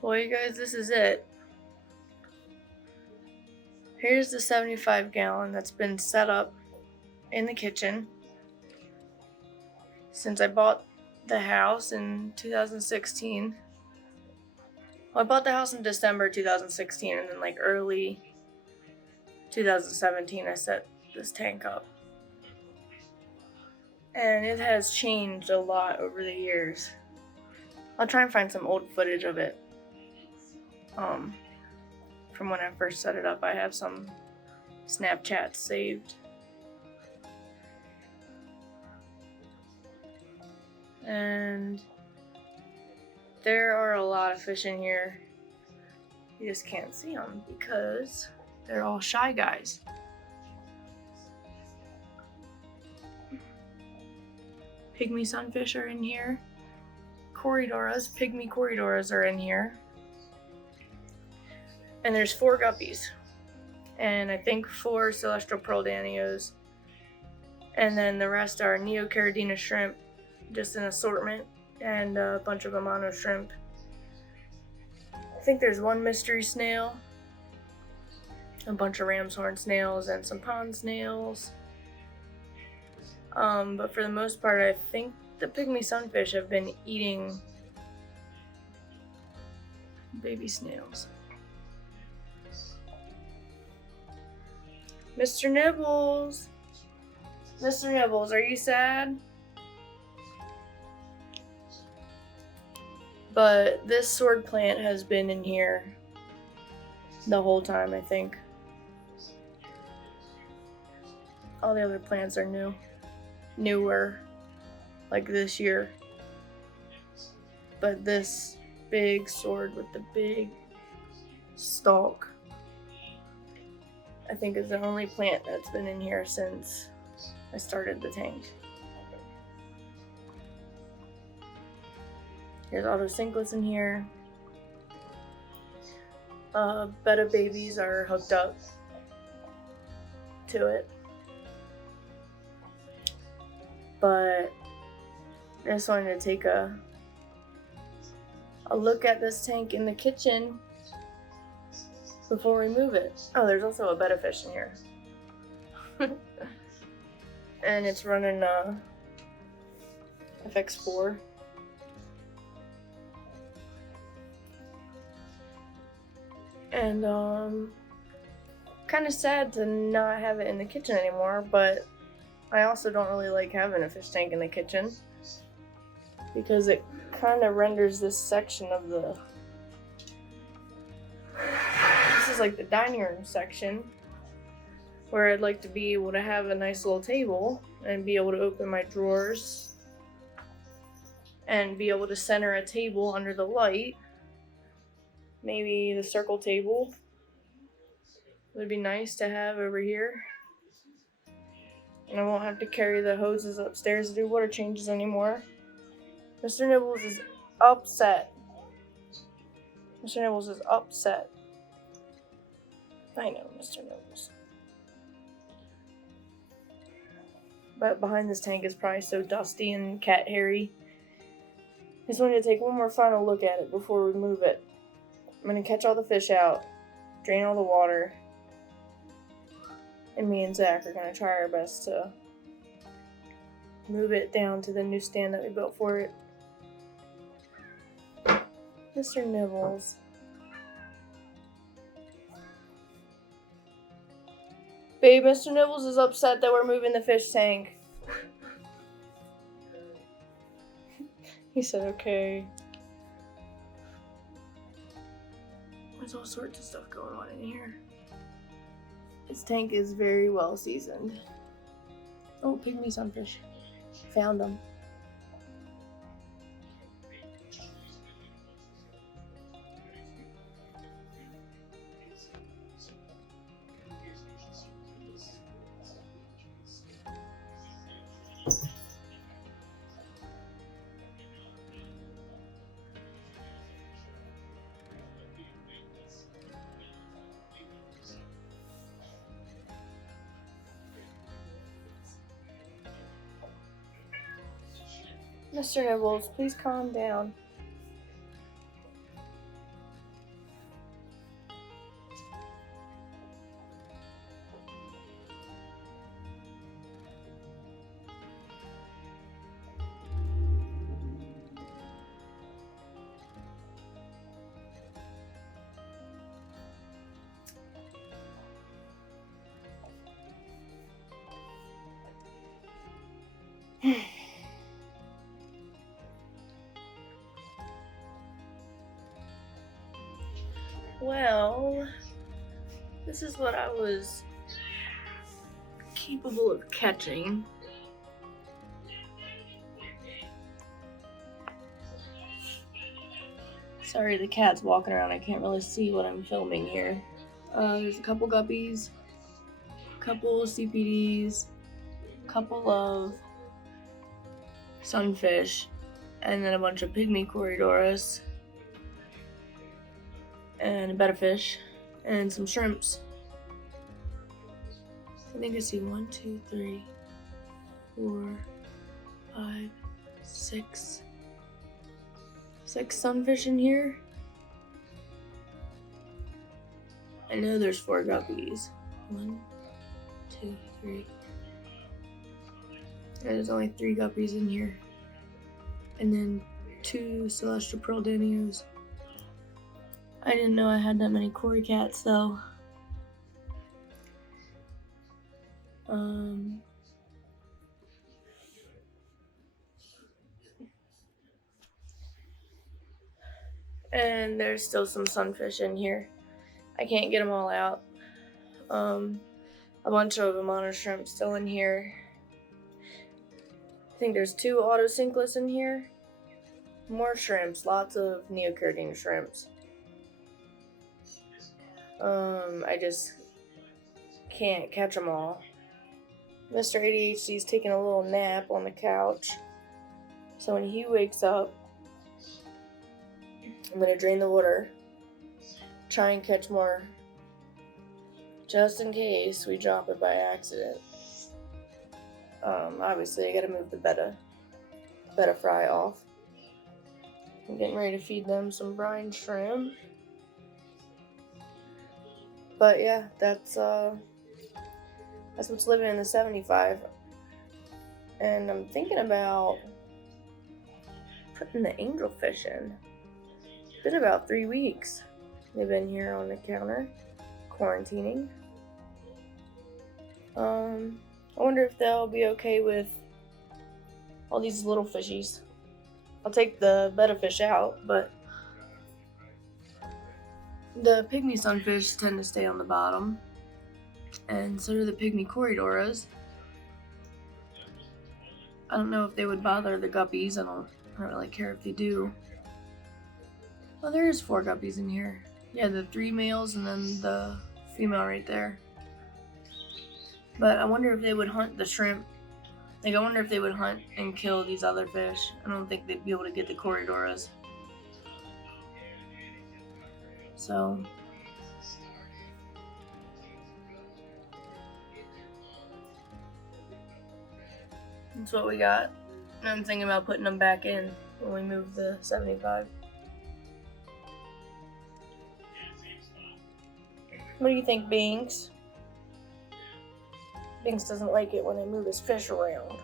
Well, you guys, this is it. Here's the 75-gallon that's been set up in the kitchen since I bought the house in 2016. Well, I bought the house in December 2016, and then like early 2017 I set this tank up. And it has changed a lot over the years. I'll try and find some old footage of it. From when I first set it up. I have some Snapchats saved. And there are a lot of fish in here. You just can't see them because they're all shy guys. Pygmy sunfish are in here. Corydoras, pygmy corydoras are in here. And there's 4 guppies. And I think 4 celestial pearl danios. And then the rest are neocaridina shrimp, just an assortment, and a bunch of Amano shrimp. I think there's 1 mystery snail, a bunch of ram's horn snails, and some pond snails. But for the most part, I think the pygmy sunfish have been eating baby snails. Mr. Nibbles! Mr. Nibbles, are you sad? But this sword plant has been in here the whole time, I think. All the other plants are newer, like this year. But this big sword with the big stalk, I think is the only plant that's been in here since I started the tank. There's autocinchus in here. Betta babies are hooked up to it. But I just wanted to take a look at this tank in the kitchen before we move it. Oh, there's also a betta fish in here. And it's running FX4. And kind of sad to not have it in the kitchen anymore, but I also don't really like having a fish tank in the kitchen because it kind of renders this section of the... This is like the dining room section where I'd like to be able to have a nice little table and be able to open my drawers and be able to center a table under the light. Maybe the circle table would be nice to have over here. And I won't have to carry the hoses upstairs to do water changes anymore. Mr. Nibbles is upset. Mr. Nibbles is upset. I know, Mr. Nibbles. But behind this tank is probably so dusty and cat hairy. I just wanted to take one more final look at it before we move it. I'm going to catch all the fish out, drain all the water, and me and Zach are going to try our best to move it down to the new stand that we built for it. Mr. Nibbles. Babe, Mr. Nibbles is upset that we're moving the fish tank. He said okay. There's all sorts of stuff going on in here. This tank is very well seasoned. Oh, pygmy sunfish. Found them. Mr. Nibbles, please calm down. Well, this is what I was capable of catching. Sorry, the cat's walking around. I can't really see what I'm filming here. There's a couple guppies, a couple CPDs, a couple of sunfish, and then a bunch of pygmy corydoras, and a betta fish, and some shrimps. I think I see 1, 2, 3, 4, 5, 6 sunfish in here. I know there's 4 guppies. 1, 2, 3. There's only 3 guppies in here. And then 2 celestial pearl danios. I didn't know I had that many cory cats though. And there's still some sunfish in here. I can't get them all out. A bunch of Ammonia shrimp still in here. I think there's 2 autosynclus in here. More shrimps, lots of neocordian shrimps. I just can't catch them all. Mr. ADHD's taking a little nap on the couch. So when he wakes up, I'm gonna drain the water, try and catch more, just in case we drop it by accident. Obviously I gotta move the betta fry off. I'm getting ready to feed them some brine shrimp. But yeah, that's what's living in the 75. And I'm thinking about putting the angelfish in. It's been about 3 weeks. They've been here on the counter, quarantining. I wonder if they'll be okay with all these little fishies. I'll take the betta fish out, but the pygmy sunfish tend to stay on the bottom, and so do the pygmy corydoras. I don't know if they would bother the guppies. I don't really care if they do. Oh, there is 4 guppies in here. Yeah, the 3 males and then the female right there. But I wonder if they would hunt the shrimp. Like, I wonder if they would hunt and kill these other fish. I don't think they'd be able to get the corydoras. So that's what we got. And I'm thinking about putting them back in when we move the 75. What do you think, Binks? Binks doesn't like it when I move his fish around.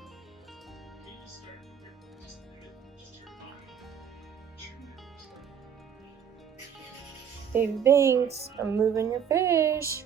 Baby Binks, I'm moving your fish.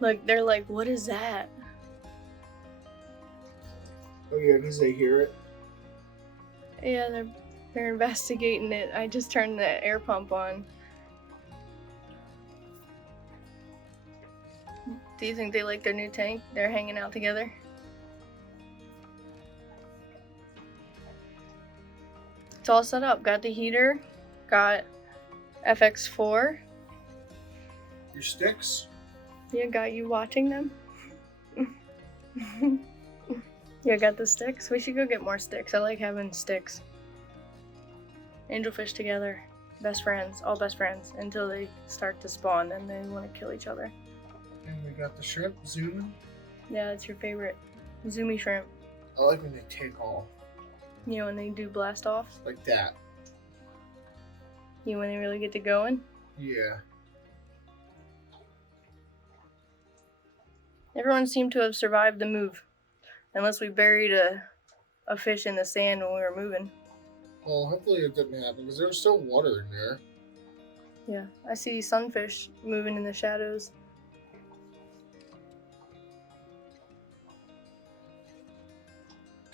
Like, they're like, what is that? Oh yeah, because they hear it. Yeah, they're investigating it. I just turned the air pump on. Do you think they like their new tank? They're hanging out together? It's all set up. Got the heater. Got FX4. Your sticks? Yeah, got you watching them. Yeah, got the sticks. We should go get more sticks. I like having sticks. Angelfish together. Best friends. All best friends. Until they start to spawn and they want to kill each other. And we got the shrimp zooming. Yeah, that's your favorite. Zoomy shrimp. I like when they take off. You know, when they do blast offs? Like that. You know, when they really get to going? Yeah. Everyone seemed to have survived the move. Unless we buried a fish in the sand when we were moving. Well, hopefully it didn't happen because there's still water in there. Yeah, I see sunfish moving in the shadows.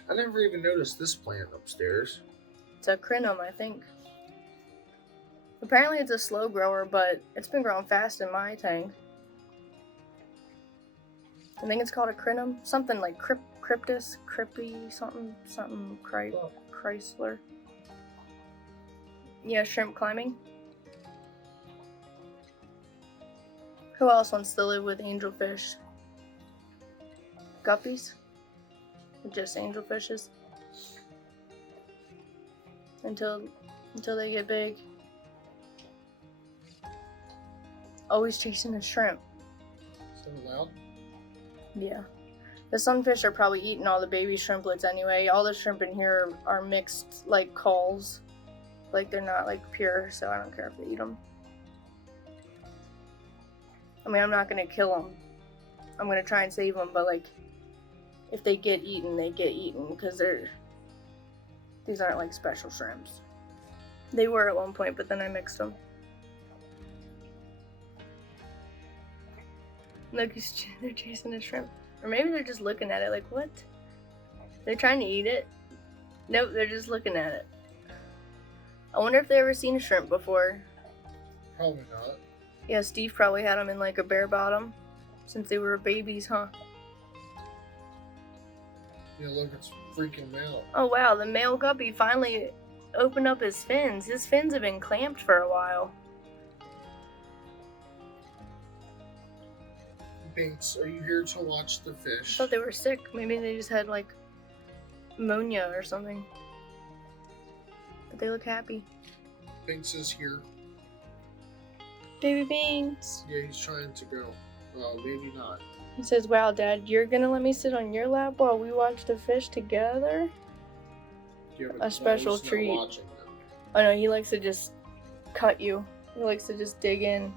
I never even noticed this plant upstairs. It's a crinum, I think. Apparently it's a slow grower, but it's been growing fast in my tank. I think it's called a crinum. Something like cryptus, crippy, something Chrysler. Yeah, shrimp climbing. Who else wants to live with angelfish? Guppies? Or just angelfishes? Until they get big. Always chasing a shrimp. Is that allowed? Yeah. The sunfish are probably eating all the baby shrimplets anyway. All the shrimp in here are mixed like culls. Like they're not like pure, so I don't care if they eat them. I mean, I'm not gonna kill them. I'm gonna try and save them, but like, if they get eaten, they get eaten because these aren't like special shrimps. They were at one point, but then I mixed them. Look, they're chasing a shrimp. Or maybe they're just looking at it like, what? They're trying to eat it? Nope, they're just looking at it. I wonder if they've ever seen a shrimp before. Probably not. Yeah, Steve probably had them in like a bare bottom since they were babies, huh? Yeah, look, it's freaking them out. Oh wow, the male guppy finally opened up his fins. His fins have been clamped for a while. Binks, are you here to watch the fish? I thought they were sick. Maybe they just had like ammonia or something. But they look happy. Binks is here. Baby Binks. Yeah, he's trying to go. Well, maybe not. He says, wow, Dad, you're gonna let me sit on your lap while we watch the fish together? Yeah, A special treat. Watching them. Oh no, he likes to just cut you. He likes to just dig in.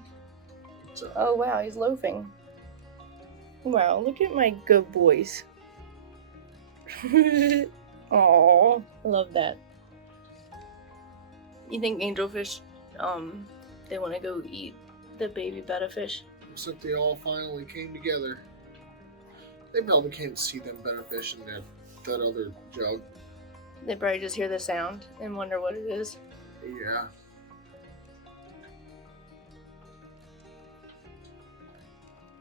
Oh wow, he's loafing. Wow, look at my good boys. Aww, I love that. You think angelfish, they want to go eat the baby betta fish? Except they all finally came together. They probably can't see them betta fish in that other jug. They probably just hear the sound and wonder what it is. Yeah.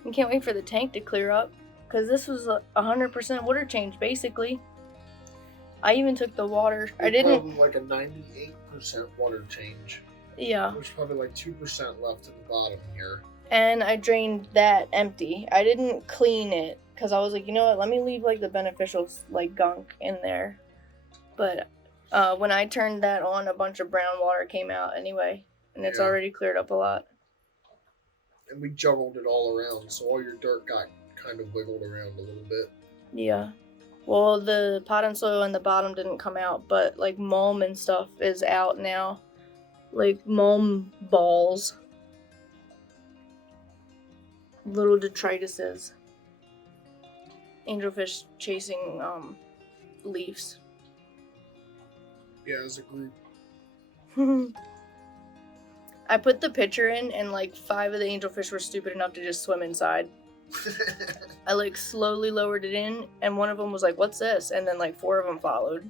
I can't wait for the tank to clear up, because this was 100% water change, basically. I even took the water. I didn't. Probably like a 98% water change. Yeah. There's probably like 2% left in the bottom here. And I drained that empty. I didn't clean it, because I was like, you know what, let me leave like the beneficial like gunk in there. But when I turned that on, a bunch of brown water came out anyway, and it's already cleared up a lot. And we juggled it all around, so all your dirt got kind of wiggled around a little bit. Yeah. Well, the pot and soil in the bottom didn't come out, but like mulm and stuff is out now. Like mulm balls. Little detrituses. Angelfish chasing leaves. Yeah, as a group. I put the picture in, and like 5 of the angelfish were stupid enough to just swim inside. I like slowly lowered it in, and one of them was like, "What's this?" And then like 4 of them followed.